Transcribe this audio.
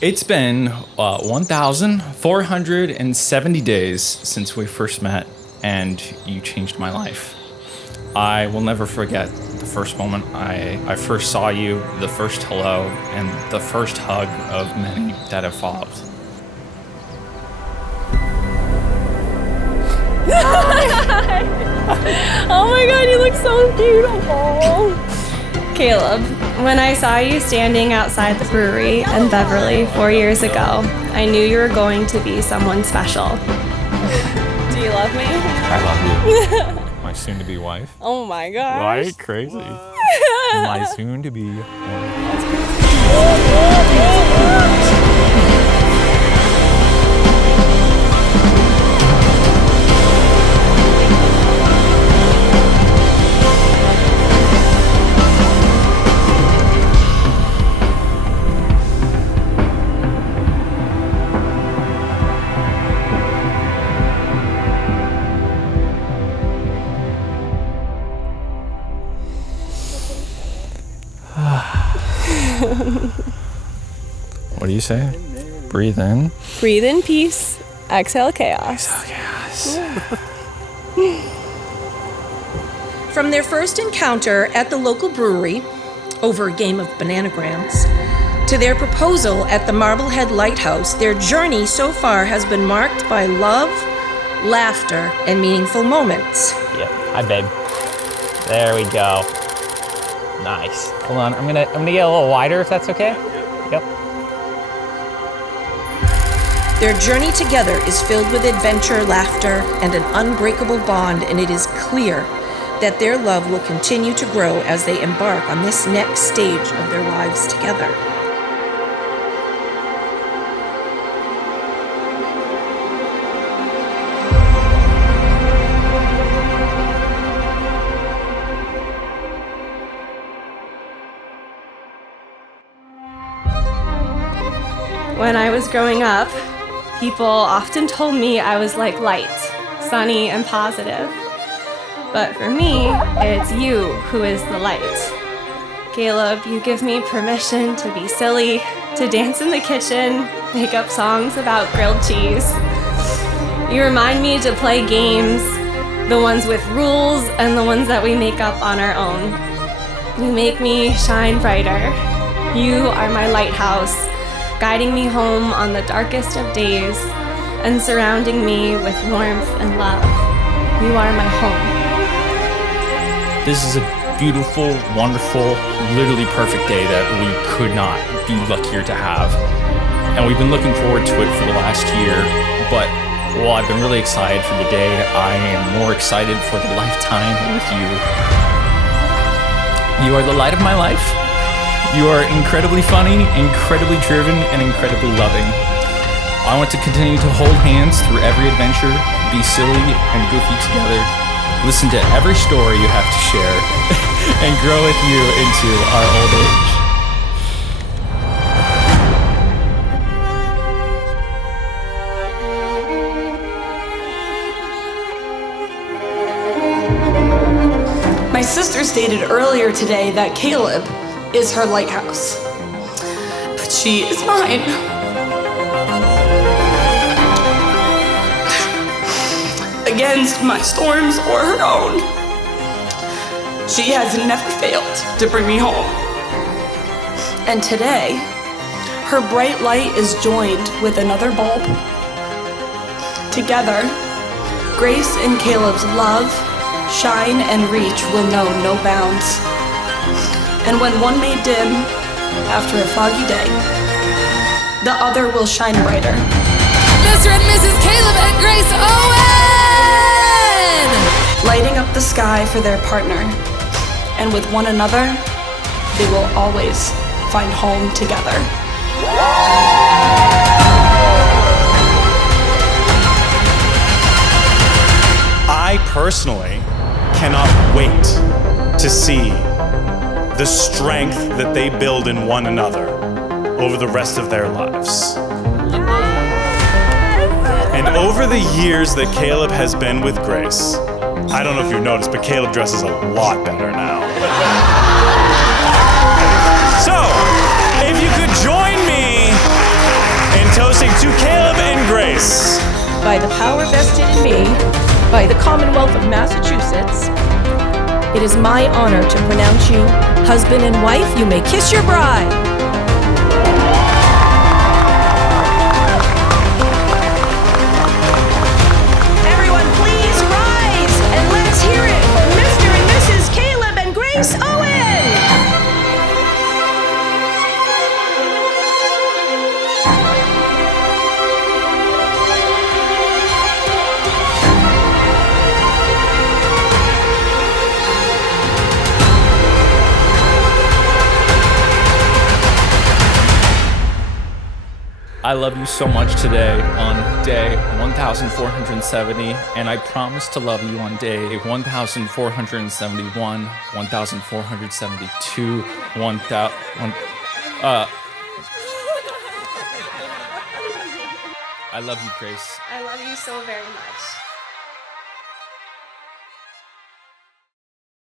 It's been 1,470 days since we first met, and you changed my life. I will never forget the first moment I first saw you, the first hello, and the first hug of many that have followed. Oh my god, you look so beautiful. Caleb, when I saw you standing outside the brewery in Beverly 4 years ago, I knew you were going to be someone special. Do you love me? I love you. My soon-to-be wife. Oh my gosh. Right? Crazy. My soon-to-be wife. What do you say? Breathe in. Breathe in peace, exhale chaos. From their first encounter at the local brewery over a game of bananagrams to their proposal at the Marblehead Lighthouse, their journey so far has been marked by love, laughter, and meaningful moments. Yep. Hi, babe. There we go. Nice. Hold on. I'm gonna get a little wider if that's okay. Yep. Their journey together is filled with adventure, laughter, and an unbreakable bond, and it is clear that their love will continue to grow as they embark on this next stage of their lives together. When I was growing up, people often told me I was like light, sunny, and positive. But for me, it's you who is the light. Caleb, you give me permission to be silly, to dance in the kitchen, make up songs about grilled cheese. You remind me to play games, the ones with rules and the ones that we make up on our own. You make me shine brighter. You are my lighthouse, guiding me home on the darkest of days and surrounding me with warmth and love. You are my home. This is a beautiful, wonderful, literally perfect day that we could not be luckier to have. And we've been looking forward to it for the last year, but while I've been really excited for the day, I am more excited for the lifetime with you. You are the light of my life. You are incredibly funny, incredibly driven, and incredibly loving. I want to continue to hold hands through every adventure, be silly and goofy together, listen to every story you have to share, and grow with you into our old age. My sister stated earlier today that Caleb is her lighthouse, but she is mine. Against my storms or her own, she has never failed to bring me home. And today, her bright light is joined with another bulb. Together, Grace and Caleb's love, shine, and reach will know no bounds. And when one may dim after a foggy day, the other will shine brighter. Mr. and Mrs. Caleb and Grace Owen! Lighting up the sky for their partner, and with one another, they will always find home together. I personally cannot wait to see the strength that they build in one another over the rest of their lives. And over the years that Caleb has been with Grace, I don't know if you've noticed, but Caleb dresses a lot better now. So, if you could join me by the power vested in me by the Commonwealth of Massachusetts, it is my honor to pronounce you husband and wife. You may kiss your bride. Everyone, please rise and let's hear it for Mr. and Mrs. Caleb and Grace Owen. I love you so much today on day 1470, and I promise to love you on day 1471, 1472, 1000. I love you, Grace. I love you so very much.